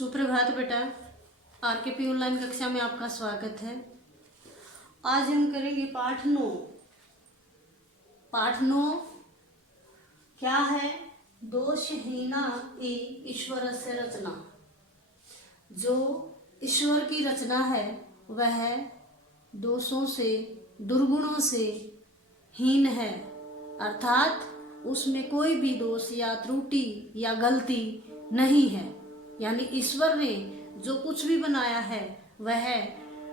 सुप्रभात बेटा। आरकेपी ऑनलाइन कक्षा में आपका स्वागत है। आज हम करेंगे पाठ 9। पाठ 9 क्या है? दोषहीना ई ईश्वरस्य रचना। जो ईश्वर की रचना है वह दोषों से, दुर्गुणों से हीन है, अर्थात उसमें कोई भी दोष या त्रुटि या गलती नहीं है। यानी ईश्वर ने जो कुछ भी बनाया है वह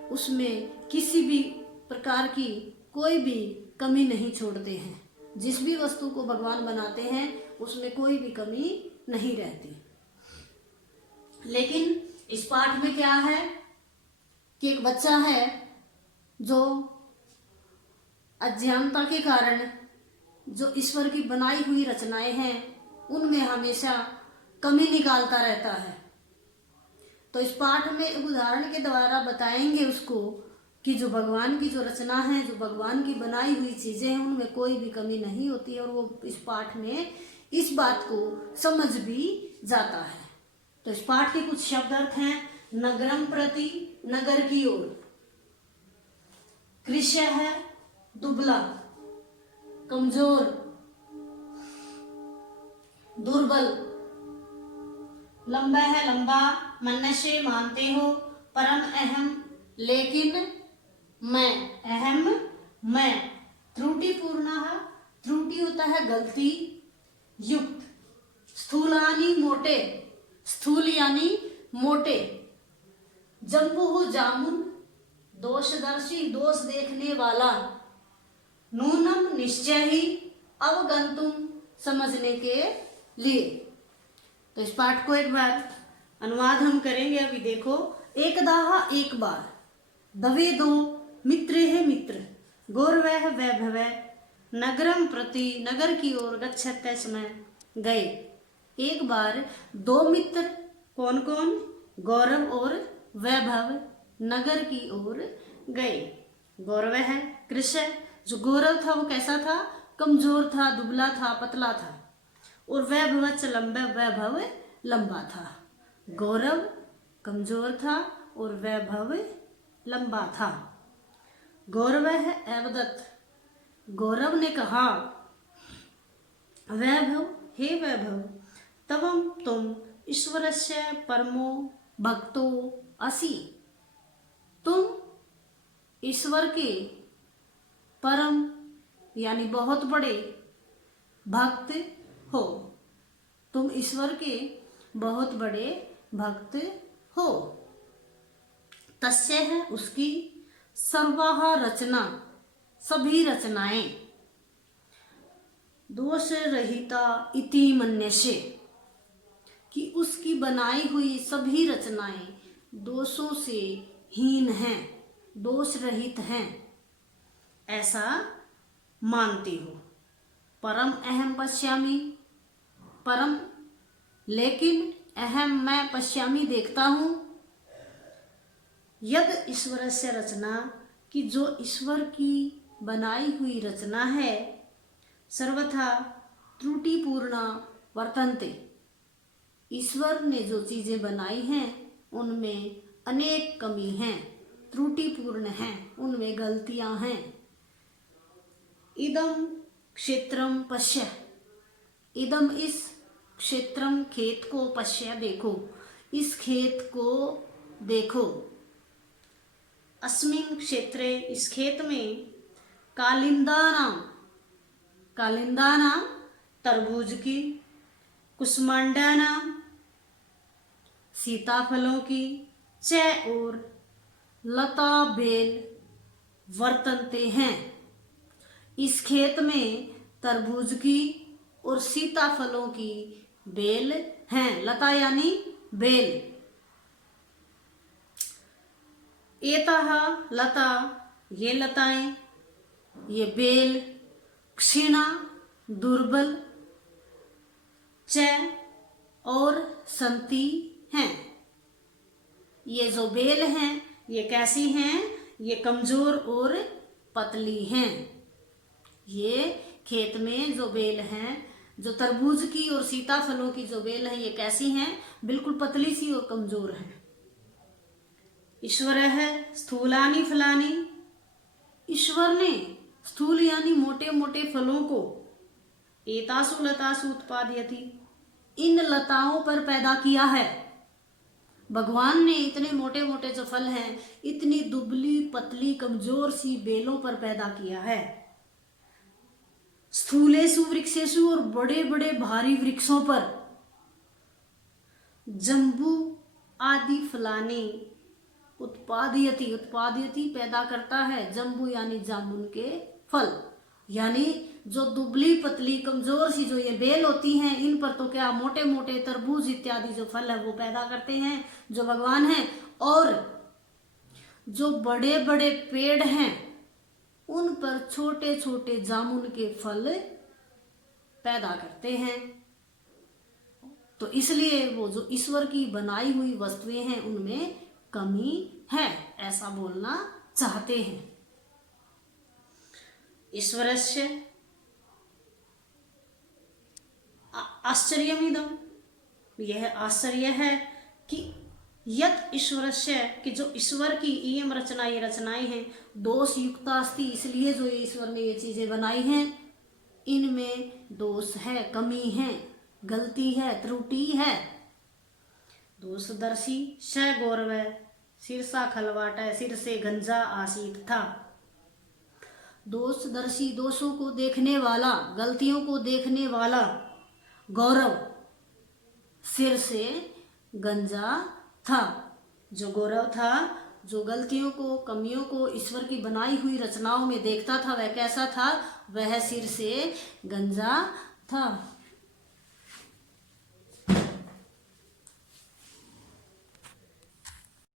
उसमें किसी भी प्रकार की कोई भी कमी नहीं छोड़ते हैं। जिस भी वस्तु को भगवान बनाते हैं उसमें कोई भी कमी नहीं रहती। लेकिन इस पाठ में क्या है कि एक बच्चा है जो अज्ञानता के कारण जो ईश्वर की बनाई हुई रचनाएं हैं उनमें हमेशा कमी निकालता रहता है। तो इस पाठ में एक उदाहरण के द्वारा बताएंगे उसको कि जो भगवान की जो रचना है, जो भगवान की बनाई हुई चीजें हैं उनमें कोई भी कमी नहीं होती है, और वो इस पाठ में इस बात को समझ भी जाता है। तो इस पाठ के कुछ शब्द अर्थ हैं। नगरम प्रति, नगर की ओर। कृष्य है दुबला, कमजोर, दुर्बल। लंबा है लंबा, मनुष्य मानते हो, परम अहम लेकिन मैं, अहम मैं। त्रुटिपूर्ण है, त्रुटि होता है गलती युक्त। स्थूलानी मोटे, स्थूल यानी मोटे। जम्बू हो जामुन, दोषदर्शी दोष देखने वाला। नूनम निश्चय ही, अवगंतुम समझने के लिए। तो इस पाठ को एक बार अनुवाद हम करेंगे। अभी देखो। एकदाह एक बार, दवे दो, मित्र है मित्र, गौरवः वैभव, नगरम प्रति नगर की ओर गच्छते समय गए। एक बार दो मित्र, कौन कौन? गौरव और वैभव, नगर की ओर गए। गौरव है कृष्ण। जो गौरव था वो कैसा था? कमजोर था, दुबला था, पतला था। और वैभव लंबा, वैभव लंबा था। गौरव कमजोर था और वैभव लंबा था। गौरव है अवदत्त। गौरव ने कहा, वैभव, हे वैभव, तवम तुम ईश्वरस्य परमो भक्तो असि। तुम ईश्वर के परम यानी बहुत बड़े भक्त हो। तुम ईश्वर के बहुत बड़े भक्त हो। तस्य है उसकी, सर्वाह रचना, सभी रचनाएं, दोष रहिता इति मन्यसे, कि उसकी बनाई हुई सभी रचनाएं दोषों से हीन हैं, दोष रहित हैं, ऐसा मानती हो। परम अहम पश्यामि, परम लेकिन अहम मैं पश्यामि देखता हूं। यद ईश्वरस्य रचना, कि जो ईश्वर की बनाई हुई रचना है, सर्वथा त्रुटिपूर्ण वर्तन्ते, ईश्वर ने जो चीजें बनाई हैं उनमें अनेक कमी हैं, त्रुटिपूर्ण हैं, उनमें गलतियां हैं। इदम क्षेत्रम पश्य, इदम इस, क्षेत्रम खेत को, पश्य देखो, इस खेत को देखो। अस्मिन क्षेत्रे, इस खेत में, कालिंदानाम, कालिंदानाम तरबूज की, कुष्मांडानाम सीताफलों की, च और लता बेल वर्तनते हैं। इस खेत में तरबूज की और सीताफलों की बेल हैं। लता यानी बेल। एताः लता, ये लताएं, ये बेल, क्षीणा दुर्बल, च और संति हैं। ये जो बेल हैं ये कैसी हैं? ये कमजोर और पतली हैं। ये खेत में जो बेल हैं जो तरबूज की और सीताफलों की जो बेल है ये कैसी हैं, बिल्कुल पतली सी और कमजोर है। ईश्वर है स्थूलानि फलानि, ईश्वर ने स्थूल यानी मोटे मोटे फलों को एतासु लतासु उत्पादयति, इन लताओं पर पैदा किया है। भगवान ने इतने मोटे मोटे जो फल हैं इतनी दुबली पतली कमजोर सी बेलों पर पैदा किया है। स्थूलेषु वृक्षेषु, और बड़े बड़े भारी वृक्षों पर, जम्बू आदि फलानी उत्पादयति, उत्पादयति पैदा करता है, जम्बू यानी जामुन के फल, यानी जो दुबली पतली कमजोर सी जो ये बेल होती हैं इन पर तो क्या मोटे मोटे तरबूज इत्यादि जो फल है वो पैदा करते हैं जो भगवान हैं, और जो बड़े बड़े पेड़ हैं उन पर छोटे छोटे जामुन के फल पैदा करते हैं। तो इसलिए वो जो ईश्वर की बनाई हुई वस्तुएं हैं उनमें कमी है, ऐसा बोलना चाहते हैं। ईश्वरस्य आश्चर्यमिदं, यह आश्चर्य है कि यत ईश्वरस्य, कि जो ईश्वर की इयम रचना, ये रचनाएं हैं, दोष युक्ता अस्ति, इसलिए जो ये ईश्वर ने ये चीजें बनाई हैं इनमें दोष है, कमी है, गलती है, त्रुटि है। दोषदर्शी स गौरव, सिरसा खलवाट, सिर से गंजा आसीत था। दोषदर्शी दोषों को देखने वाला, गलतियों को देखने वाला गौरव सिर से गंजा था। जो गौरव था, जो गलतियों को कमियों को ईश्वर की बनाई हुई रचनाओं में देखता था वह कैसा था, वह सिर से गंजा था।